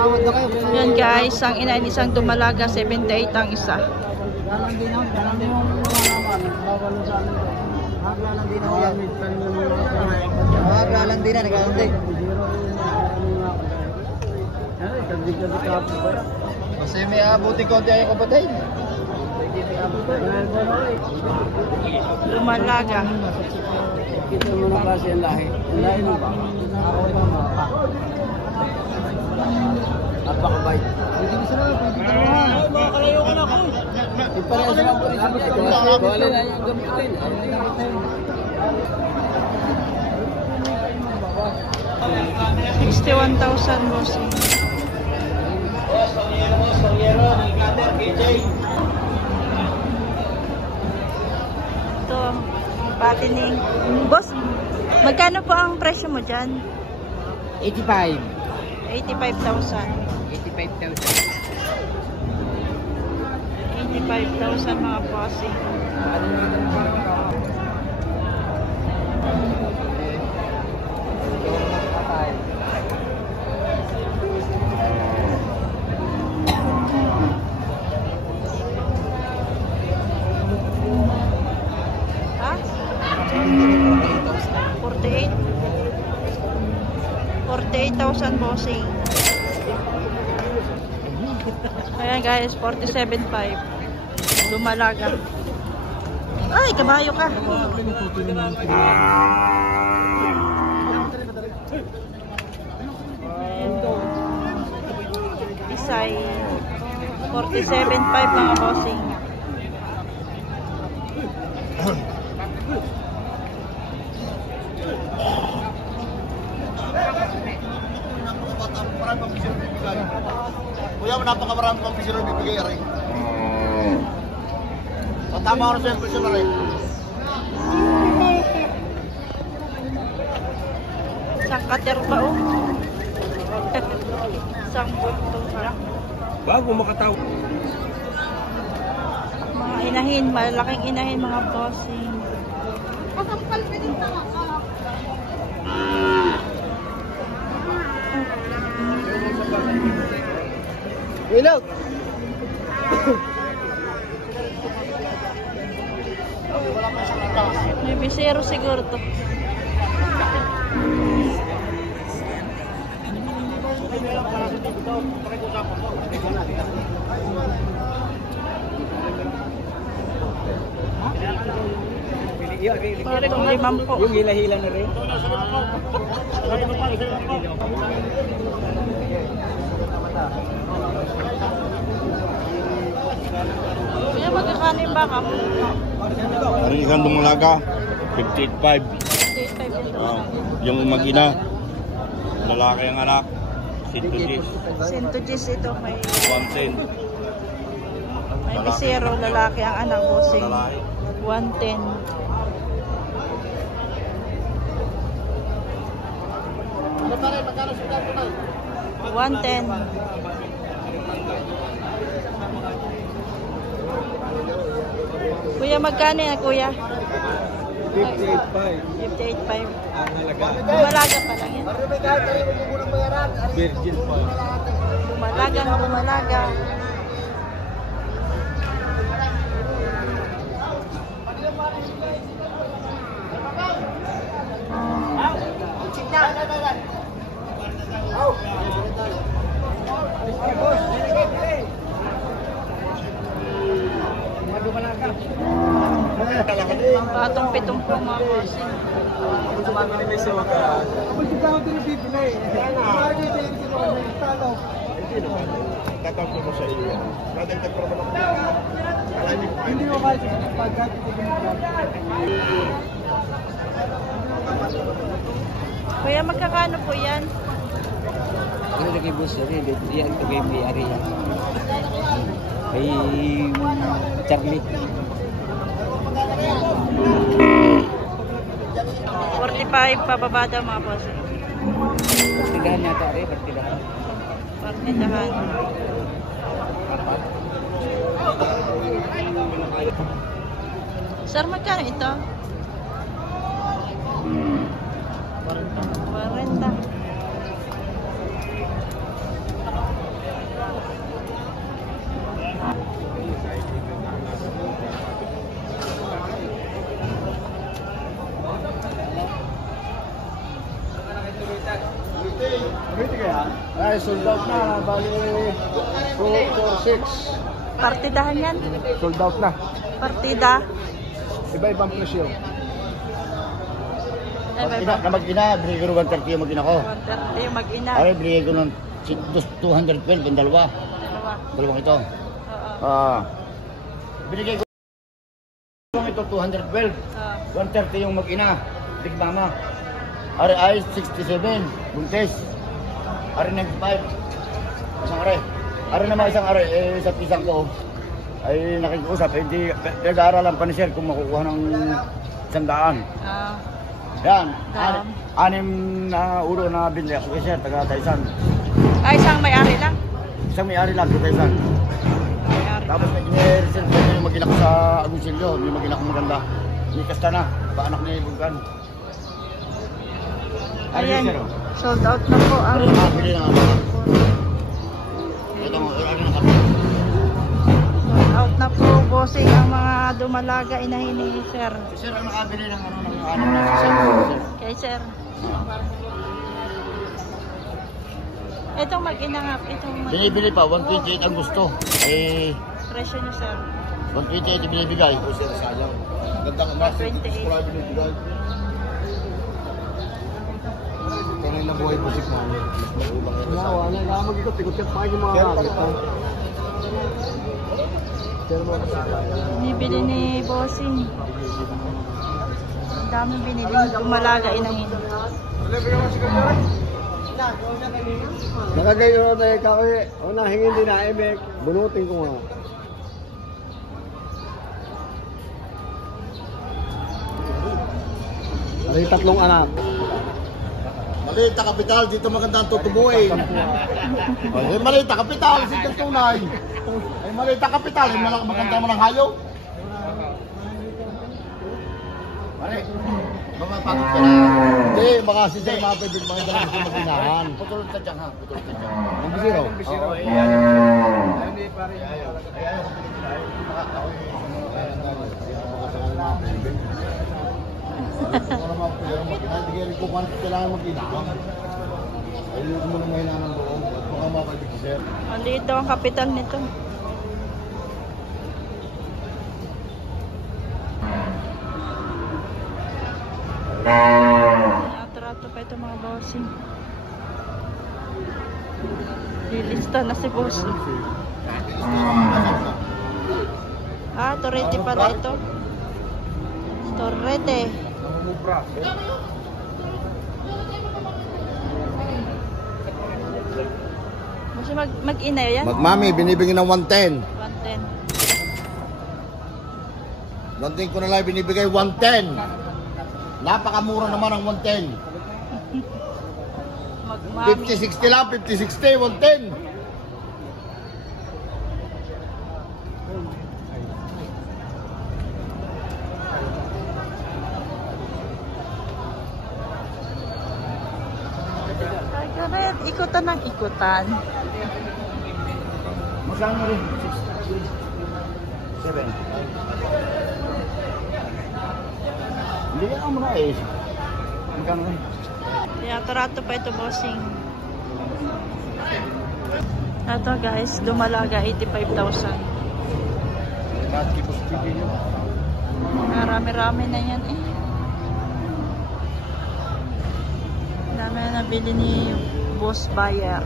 Yan guys, ang ina isang dumalaga, 78 ang isa. Kasi may abuti ko di ay kapatid. Dumalaga. Kita mo na kasi ang lahi. Ang lahi mo ba? Napakabait. Pwede mo sila, pwede ka naman. Makakalayo ka na ako. Ipareha sila po rin sa mga. Wala na yung gamitin. 61,000 bossing. Ito ang patining. Boss, magkano po ang presyo mo dyan? 85. 85,000. 85,000 mga bossing. Ha? 48? 48,000 bossing. Ayan guys, 47,500. Dumalaga. Ay, kabayo ka. Isay 47,500 mga bossing. Kuya, napakamarami pang pisiro bibigay rin. O tama ako sa presyo na rin. Isang kater ba o? Isang buto lang. Bago makataw. Mga inahin, malaking inahin mga bossing. Pagkampal pa din tama ka. Willow! May bisero siguro to. Pare kung 5 po. Yung hila-hila na rin. Kaya magkakanin ba ka? Ang isang dumalaga, 58.5. 58,500 ito. Yung mag-ina, lalaki ang anak, 110. 110 ito. May 110. bisero, lalaki ang anak bossing. Lalaki. 110. Ano pare, magkano sa ko na? 110. Kuya, magkano yan, kuya? 58.5. 58,500. Ang halaga. Dumalaga pa lang yan. Virgin pa. Dumalaga. Patong 70 mga bossing. Tatawag ko sa iyo. Madagdag ko naman ako. Hindi mo kahit pagkat Kuya, magkakano po yan? ano lagi boss rin? Yan ito kay may ari yan. Kay Charlie. 45 pababa daw mga bossing. Partidahan yata rin, partidahan. Partidahan. Sir, magkano ito? 40. ay sold out na. Bali, 246. Partidahan yan. Sold out na. Partida. Iba-ibang presyo. Ay, may Na mag-ina, binigay ko ng 130 yung mag-ina ko. 130 yung mag-ina. Ay, binigay ko ng 212 yung dalawa. Dalawa. Dalawang ito. Oo. Binigay ko ito 212. 130 yung mag-ina. Big mama. Ari ay 67. Buntes. Ari 95. Isang ari. Ari naman isang ari. Sa pisang ko ay nakikiusap. Hindi nag-aaralan pa ni sir kung makukuha ng 100. Yan. Anim na ulo na binili ako kay sir. Taga Taisan. Ay, isang may-ari lang. Isang may-ari lang sa Taisan. May-ari Tapos lang. may reserve ko yung mag-ina ko sa Agoncillo. Yung mag-ina ko maganda. Ni Kasta na. Paanak ni Bulgan. Ayan. Sold out na po ang... Nakabili na nga. Ito mo, ano na kami. Sold out na po, bossing, ang mga dumalaga inahin ni sir. Sir, ang nakabili ng ano na sir. Kay sir. Itong mag-ina nga, itong Binibili pa, 128 ang gusto. Eh, presyo niyo sir. 128 yung binibigay. Gandang mas. 28. Wala binibigay. Kaya na buhay musik na. Wala na mag-ikot-ikot pa yung mga gamit. Binibili ni bossing. Ang dami binili. Dumalaga inahin. Nakagayo na ikaw eh. Hingin din na Emek. Bunutin ko nga. May 3 anak. Maliit na kapital, dito maganda ang tutubuin. Ay, maliit na kapital, dito tunay. Ay, maliit na kapital, maganda mo ng hayo. Pare, mamapagod ka na. Hindi, baka si Sir mapibig mga dalang gusto maginahan. Putulog ka dyan ha, putulog ka dyan. Ang bisiro? Oo, Hindi pare. Hindi ko kailangan mag-inahan. Ayun mo nang mahilangan ng loob. At baka mapibig si Sir. Ang liit daw ang kapital nito. Atrato pa ito mga bossing. Lilista na si boss. Torete pala ito. Torete. Kasi mag-ina yan? Magmami, binibigyan ng 110. 110. 110 ko na lang binibigay 110. Napakamura naman ang 110. Magmami. 50-60 lang, 50-60, 110. Ay, ganun. Ikutan ng ikutan. Magkano rin? 7. Hindi ka mo na eh. Magkano rin? Teatro pa ito, bossing. Ito guys, dumalaga 85,000. Marami-rami na yan eh. Dami na nabili ni Boss Bayer.